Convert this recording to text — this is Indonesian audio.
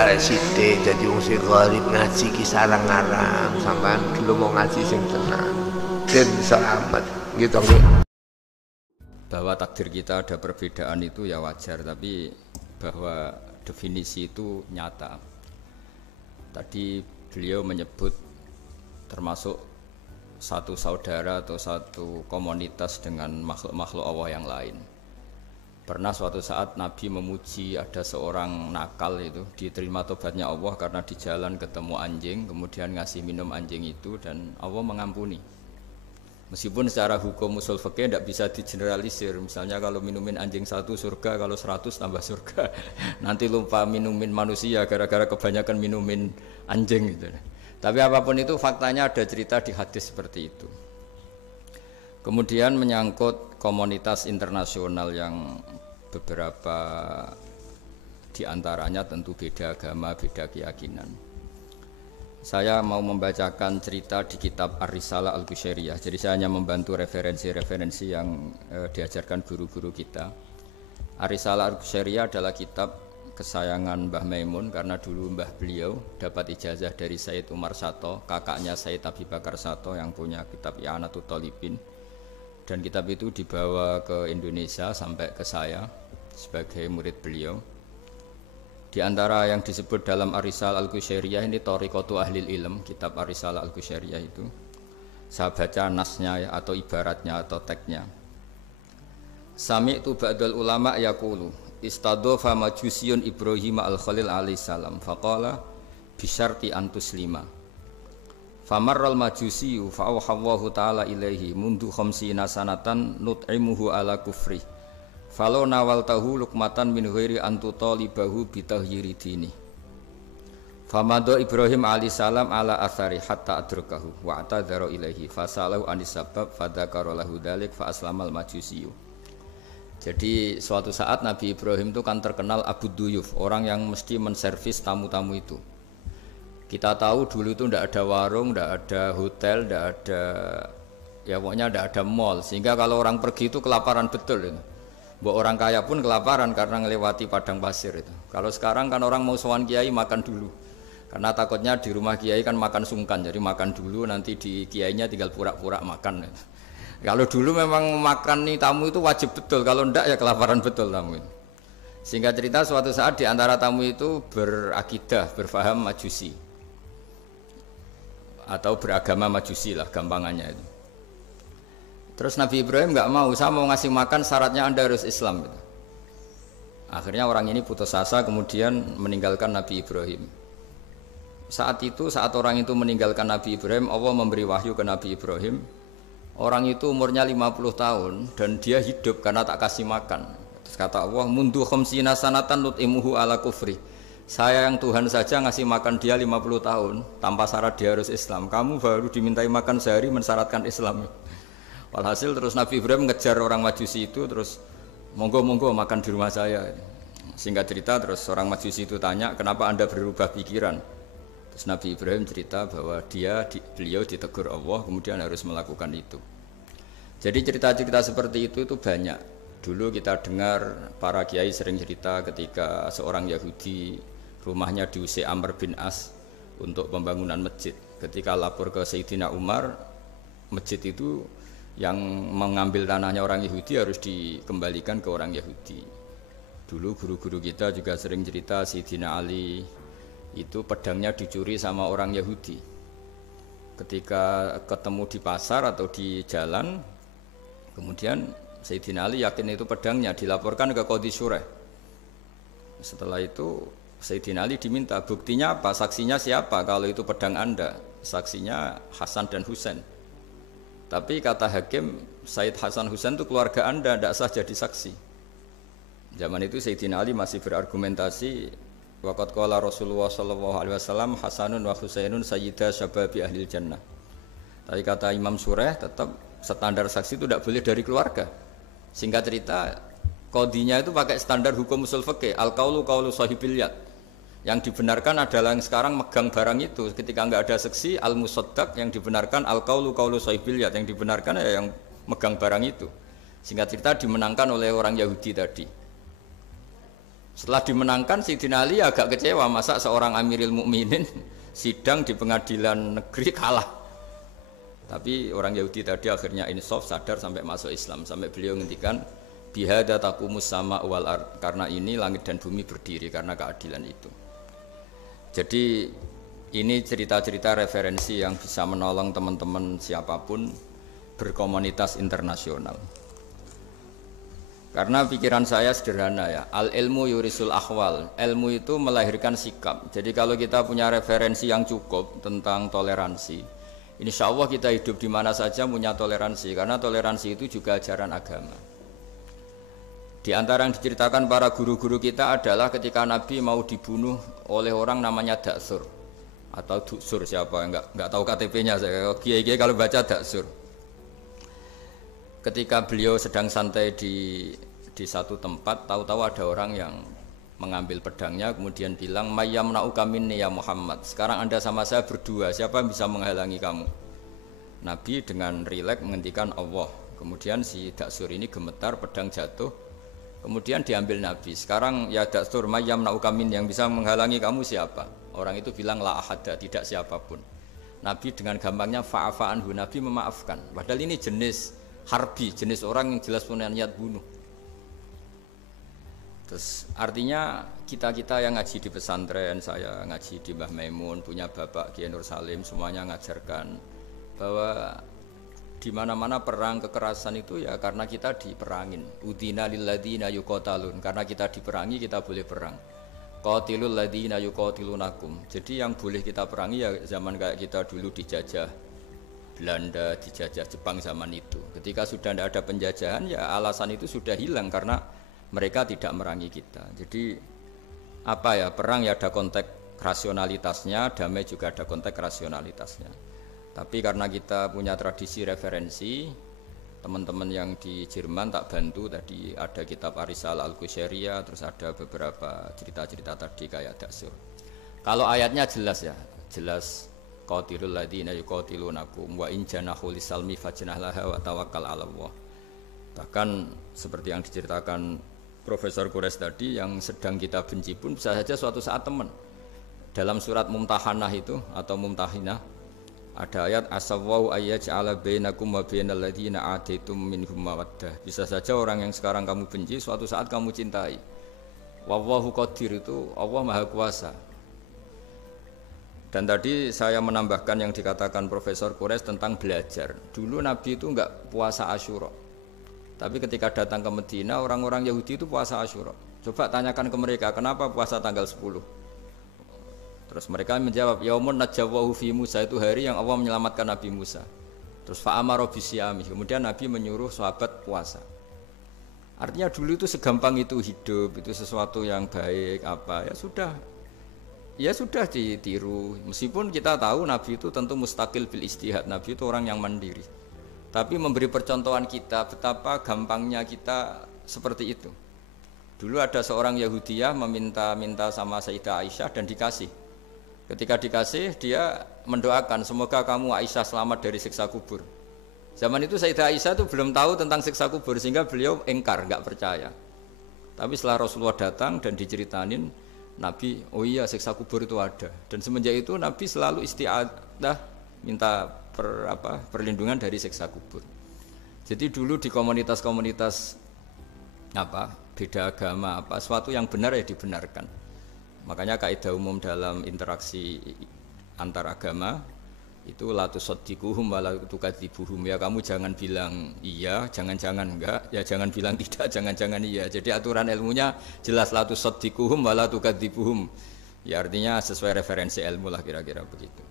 karek sithik dadi wong sing gharib ngaji ki sarang-arang sampean dulu mau ngaji sing tenan den selamat gitu nggih. Bahwa takdir kita ada perbedaan itu ya wajar, tapi bahwa definisi itu nyata. Tadi beliau menyebut termasuk satu saudara atau satu komunitas dengan makhluk-makhluk Allah yang lain. Pernah suatu saat Nabi memuji ada seorang nakal itu diterima tobatnya Allah karena di jalan ketemu anjing, kemudian ngasih minum anjing itu dan Allah mengampuni. Meskipun secara hukum usul fikih tidak bisa digeneralisir, misalnya kalau minumin anjing 1 surga, kalau 100 tambah surga. Nanti lupa minumin manusia gara-gara kebanyakan minumin anjing gitu. Tapi apapun itu faktanya ada cerita di hadis seperti itu. Kemudian menyangkut komunitas internasional yang beberapa diantaranya tentu beda agama, beda keyakinan. Saya mau membacakan cerita di kitab Ar-Risalah Al-Qushairiyah. Jadi saya hanya membantu referensi-referensi yang diajarkan guru-guru kita. Ar-Risalah Al-Qushairiyah adalah kitab kesayangan Mbah Maimun karena dulu mbah beliau dapat ijazah dari Said Umar Sato, kakaknya Said Abi Bakar Sato yang punya kitab I'anatul Thalibin. Dan kitab itu dibawa ke Indonesia sampai ke saya sebagai murid beliau. Di antara yang disebut dalam Ar-Risalah Al-Qushairiyah ini Thariqatu Ahlil Ilm, kitab Ar-Risalah Al-Qushairiyah itu. Saya baca nasnya ya, atau ibaratnya atau teksnya. Sami'tu ba'dal ulama yaqulu istadhafa majusiyun Ibrahim al-Khalil alaihi salam faqala bisyarti an tuslima. Famarral majusiyu fa'awhallahu ta'ala ilaihi mundu khamsina sanatan nut'imuhu ala kufri. Falau nawal tahu lukmatan min ghairi antu talibahu bitahyiri dini. Famado Ibrahim alaihissalam ala athari hatta adrukahu wa atadhara ilaihi fasalahu anis sabab fadhakara lahu dzalik fa aslamal majusiyu. Jadi suatu saat Nabi Ibrahim itu kan terkenal Abu Duyuf, orang yang mesti menservis tamu-tamu itu. Kita tahu dulu itu tidak ada warung, tidak ada hotel, tidak ada, ya pokoknya tidak ada mall, sehingga kalau orang pergi itu kelaparan betul itu. Mbok orang kaya pun kelaparan karena melewati padang pasir itu. Kalau sekarang kan orang mau sowan kiai makan dulu. Karena takutnya di rumah kiai kan makan sungkan, jadi makan dulu nanti di kiainya tinggal pura-pura makan. Kalau dulu memang makan nih tamu itu wajib betul, kalau ndak ya kelaparan betul tamu itu. Singkat cerita suatu saat di antara tamu itu berakidah, berfaham Majusi. Atau beragama Majusi lah gampangannya itu. Terus Nabi Ibrahim nggak mau, saya mau ngasih makan syaratnya Anda harus Islam gitu. Akhirnya orang ini putus asa kemudian meninggalkan Nabi Ibrahim. Saat orang itu meninggalkan Nabi Ibrahim, Allah memberi wahyu ke Nabi Ibrahim. Orang itu umurnya 50 tahun dan dia hidup karena tak kasih makan. Terus kata Allah, mundu khamsina sanatan nut'imuhu ala kufri. Saya yang Tuhan saja ngasih makan dia 50 tahun tanpa syarat dia harus Islam. Kamu baru dimintai makan sehari mensyaratkan Islam. Walhasil terus Nabi Ibrahim ngejar orang Majusi itu terus monggo makan di rumah saya. Singkat cerita terus orang Majusi itu tanya kenapa Anda berubah pikiran. Terus Nabi Ibrahim cerita bahwa beliau ditegur Allah kemudian harus melakukan itu. Jadi cerita-cerita seperti itu banyak. Dulu kita dengar para kiai sering cerita ketika seorang Yahudi rumahnya diusir Amr bin As untuk pembangunan masjid. Ketika lapor ke Sayyidina Umar, masjid itu yang mengambil tanahnya orang Yahudi harus dikembalikan ke orang Yahudi. Dulu guru-guru kita juga sering cerita Sayyidina Ali itu pedangnya dicuri sama orang Yahudi. Ketika ketemu di pasar atau di jalan, kemudian Sayyidina Ali yakin itu pedangnya, dilaporkan ke Qadhi Syurah. Setelah itu Sayyidina Ali diminta buktinya apa, saksinya siapa kalau itu pedang Anda. Saksinya Hasan dan Husain. Tapi kata hakim, Said Hasan Husain itu keluarga Anda, tidak sah jadi saksi. Zaman itu Sayyidina Ali masih berargumentasi, waqad qala Rasulullah sallallahu alaihi wasallam Hasanun wa Husainun sayyida syababi ahlil jannah. Tapi kata Imam Sureh tetap standar saksi itu tidak boleh dari keluarga. Singkat cerita, qadhinya itu pakai standar hukum usul fikih, al-qaulu qaulu sahibil yad. Yang dibenarkan adalah yang sekarang megang barang itu. Ketika enggak ada saksi, al-musaddaq yang dibenarkan al-qaulu qaulu sahibil yad, yang dibenarkan ya yang megang barang itu. Singkat cerita dimenangkan oleh orang Yahudi tadi. Setelah dimenangkan Sayyidina Ali agak kecewa, masa seorang Amirul Mukminin sidang di pengadilan negeri kalah. Tapi orang Yahudi tadi akhirnya insaf, sadar sampai masuk Islam, sampai beliau ngendikan bihada taqumus sama wal ard, karena ini langit dan bumi berdiri karena keadilan itu. Jadi ini cerita-cerita referensi yang bisa menolong teman-teman siapapun berkomunitas internasional. Karena pikiran saya sederhana ya, al ilmu yurisul akhwal, ilmu itu melahirkan sikap. Jadi kalau kita punya referensi yang cukup tentang toleransi, insya Allah kita hidup di mana saja punya toleransi, karena toleransi itu juga ajaran agama. Di antara yang diceritakan para guru-guru kita adalah ketika Nabi mau dibunuh oleh orang namanya Daksur atau Duksur, siapa enggak tahu KTP-nya saya. Kiai-kiai kalau baca Daksur. Ketika beliau sedang santai di satu tempat, tahu-tahu ada orang yang mengambil pedangnya kemudian bilang mayyamna'uka minni ya Muhammad. Sekarang Anda sama saya berdua, siapa yang bisa menghalangi kamu? Nabi dengan rileks menghentikan Allah. Kemudian si Daksur ini gemetar, pedang jatuh. Kemudian diambil Nabi. Sekarang ya Daksur mayyamna'uka minni, yang bisa menghalangi kamu siapa? Orang itu bilang la ahada, tidak siapapun. Nabi dengan gampangnya fa'afa anhu, Nabi memaafkan. Padahal ini jenis harbi, jenis orang yang jelas punya niat bunuh. Terus artinya kita-kita yang ngaji di pesantren, saya ngaji di Mbah Maimun, punya Bapak Kiai Nur Salim, semuanya ngajarkan bahwa di mana-mana perang kekerasan itu ya karena kita diperangin. Udina lil ladzina yuqatalun, karena kita diperangi kita boleh perang. Qatilul ladzina yuqatilunakum. Jadi yang boleh kita perangi ya zaman kayak kita dulu dijajah Belanda, dijajah Jepang zaman itu. Ketika sudah tidak ada penjajahan ya alasan itu sudah hilang karena mereka tidak merangi kita. Jadi apa ya, perang ya ada konteks rasionalitasnya, damai juga ada konteks rasionalitasnya. Tapi karena kita punya tradisi referensi, teman-teman yang di Jerman tak bantu, tadi ada kitab Arisal Al-Qushairiyah, terus ada beberapa cerita-cerita tadi kayak Daksur. Kalau ayatnya jelas ya, jelas qatilul ladzina yuqatilunakum wa in janahu lisalmi fajnah laha wa tawakkal 'ala Allah. Bahkan seperti yang diceritakan Profesor Quraisy tadi, yang sedang kita benci pun bisa saja suatu saat teman. Dalam surat Mumtahanah itu atau Mumtahinah ada ayat asawwau ayyaj'ala bainakum wa bainal ladzina ataitum minhum mawaddah. Bisa saja orang yang sekarang kamu benci suatu saat kamu cintai. Wallahu qadir, itu Allah Maha Kuasa. Dan tadi saya menambahkan yang dikatakan Profesor Quraisy tentang belajar. Dulu Nabi itu enggak puasa Asyura. Tapi ketika datang ke Medina, orang-orang Yahudi itu puasa Asyura. Coba tanyakan ke mereka, kenapa puasa tanggal 10? Terus mereka menjawab, yaumun najawwahu fi Musa, itu hari yang Allah menyelamatkan Nabi Musa. Terus fa'amara bisyami, kemudian Nabi menyuruh sahabat puasa. Artinya dulu itu segampang itu hidup, itu sesuatu yang baik apa ya sudah ditiru. Meskipun kita tahu Nabi itu tentu mustaqil bil istihad, Nabi itu orang yang mandiri. Tapi memberi percontohan kita betapa gampangnya kita seperti itu. Dulu ada seorang Yahudiyah meminta sama Sayyidah Aisyah dan dikasih. Ketika dikasih, dia mendoakan semoga kamu Aisyah selamat dari siksa kubur. Zaman itu Sayyidah Aisyah itu belum tahu tentang siksa kubur, sehingga beliau engkar, nggak percaya. Tapi setelah Rasulullah datang dan diceritanin Nabi, oh iya siksa kubur itu ada. Dan semenjak itu Nabi selalu isti'adah, minta perlindungan dari siksa kubur. Jadi dulu di komunitas-komunitas beda agama sesuatu yang benar ya dibenarkan. Makanya kaidah umum dalam interaksi antar agama itu la tusaddiquhum wa la tukadzibuhum, ya kamu jangan bilang iya, jangan-jangan enggak, ya jangan bilang tidak, jangan-jangan iya. Jadi aturan ilmunya jelas la tusaddiquhum wa la tukadzibuhum. Ya artinya sesuai referensi ilmu lah kira-kira begitu.